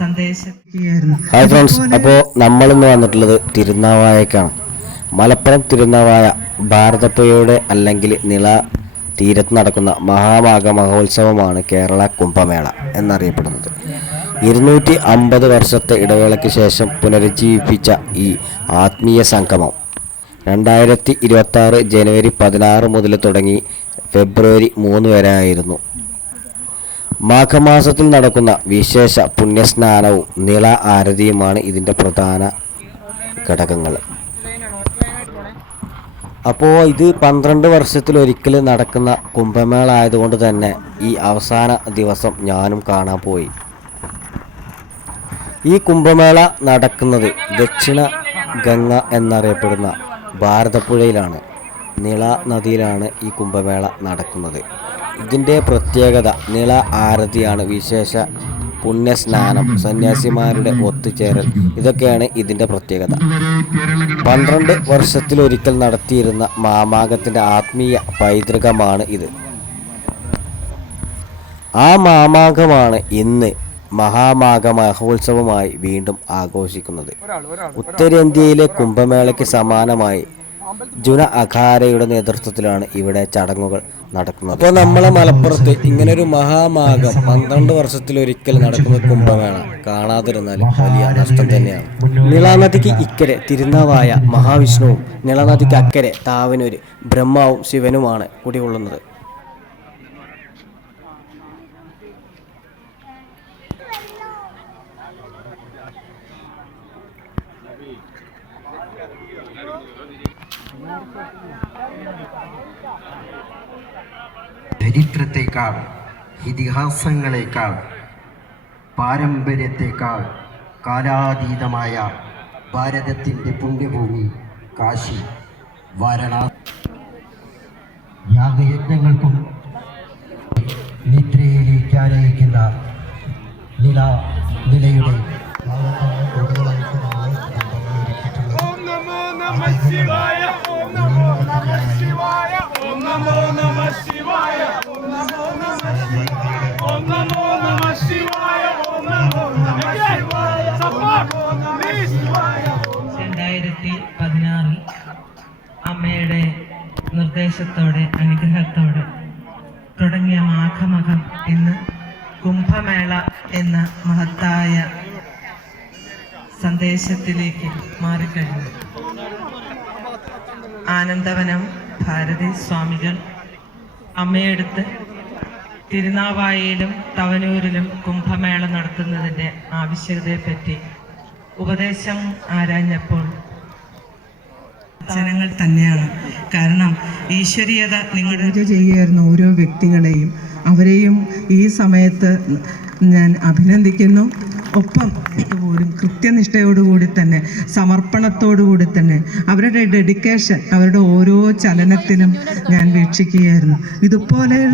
Hi friends അപ്പോൾ നമ്മളിന്ന് വന്നിട്ടുള്ളത് തിരുനാവായക്കാണ്. മലപ്പുറം തിരുനാവായ ഭാരതപ്പുഴയുടെ അല്ലെങ്കിൽ നിള തീരത്ത് നടക്കുന്ന മഹാമാഘ മഹോത്സവമാണ് കേരള കുംഭമേള എന്നറിയപ്പെടുന്നത്. ഇരുന്നൂറ്റി അമ്പത് വർഷത്തെ ഇടവേളയ്ക്ക് ശേഷം പുനരുജ്ജീവിപ്പിച്ച ഈ ആത്മീയ സംഗമം രണ്ടായിരത്തി ഇരുപത്തി ആറ് ജനുവരി പതിനാറ് മുതൽ തുടങ്ങി ഫെബ്രുവരി മൂന്ന് വരെ ആയിരുന്നു. മാഘമാസത്തിൽ നടക്കുന്ന വിശേഷ പുണ്യസ്നാനവും നിള ആരതിയുമാണ് ഇതിന്റെ പ്രധാന ഘടകങ്ങൾ. അപ്പോൾ ഇത് പന്ത്രണ്ട് വർഷത്തിലൊരിക്കൽ നടക്കുന്ന കുംഭമേള ആയതുകൊണ്ട് തന്നെ ഈ അവസാന ദിവസം ഞാനും കാണാൻ പോയി. ഈ കുംഭമേള നടക്കുന്നത് ദക്ഷിണ ഗംഗ എന്നറിയപ്പെടുന്ന ഭാരതപ്പുഴയിലാണ്. നിള നദിയിലാണ് ഈ കുംഭമേള നടക്കുന്നത്. ഇതിന്റെ പ്രത്യേകത നിള ആരതിയാണ്. വിശേഷ പുണ്യസ്നാനം സന്യാസിമാരുടെ ഒത്തുചേരൽ ഇതൊക്കെയാണ് ഇതിന്റെ പ്രത്യേകത. പന്ത്രണ്ട് വർഷത്തിലൊരിക്കൽ നടത്തിയിരുന്ന മാമാകത്തിന്റെ ആത്മീയ പൈതൃകമാണ് ഇത്. ആ മാമാകമാണ് ഇന്ന് മഹാമാഘ മഹോത്സവമായി വീണ്ടും ആഘോഷിക്കുന്നത്. ഉത്തരേന്ത്യയിലെ കുംഭമേളയ്ക്ക് സമാനമായി ജുന അഖാരയുടെ നേതൃത്വത്തിലാണ് ഇവിടെ ചടങ്ങുകൾ നടക്കുന്നത്. അപ്പോൾ നമ്മളെ മലപ്പുറത്ത് ഇങ്ങനെ ഒരു മഹാമാഗം പന്ത്രണ്ട് വർഷത്തിലൊരിക്കൽ നടക്കുന്ന കുംഭമേള കാണാതിരുന്നാൽ വലിയ നഷ്ടം തന്നെയാണ്. നിളാനദിക്ക് ഇക്കരെ തിരുനാവായ മഹാവിഷ്ണുവും നിളാനദിക്ക് അക്കരെ താവനൂര് ബ്രഹ്മാവും ശിവനുമാണ് കുടികൊള്ളുന്നത്. ചരിത്രത്തെക്കാൾ ഇതിഹാസങ്ങളെക്കാൾ പാരമ്പര്യത്തെക്കാൾ കാലാതീതമായ ഭാരതത്തിന്റെ പുണ്യഭൂമി കാശി വാരണാസി യാഗയജ്ഞങ്ങൾക്കും നിദ്രയിലേക്ക് ആനയിക്കുന്ന നില നിലയുടെ ഓം രണ്ടായിരത്തി പതിനാറിൽ അമ്മയുടെ നിർദ്ദേശത്തോടെ അനുഗ്രഹത്തോടെ തുടങ്ങിയ മാഘമകം എന്ന് കുംഭമേള എന്ന മഹത്തായ സന്ദേശത്തിലേക്ക് മാറിക്കഴിഞ്ഞു. ആനന്ദവനം ഭാരതി സ്വാമികൾ അമ്മയെടുത്ത് തിരുനാവായയിലും തവനൂരിലും കുംഭമേള നടത്തുന്നതിന്റെ ആവശ്യകതയെപ്പറ്റി ഉപദേശം ആരാഞ്ഞപ്പോൾ ജനങ്ങൾ തന്നെയാണ്. കാരണം ഈശ്വരീയത നിങ്ങൾ പൂജ ചെയ്യുമായിരുന്നു ഓരോ വ്യക്തികളെയും അവരെയും ഈ സമയത്ത് ഞാൻ അഭിനന്ദിക്കുന്നു. ഒപ്പം പോലും കൃത്യനിഷ്ഠയോടുകൂടി തന്നെ സമർപ്പണത്തോടുകൂടി തന്നെ. അവരുടെ ഡെഡിക്കേഷൻ അവരുടെ ഓരോ ചലനത്തിനും ഞാൻ വീക്ഷിക്കുകയായിരുന്നു. ഇതുപോലെ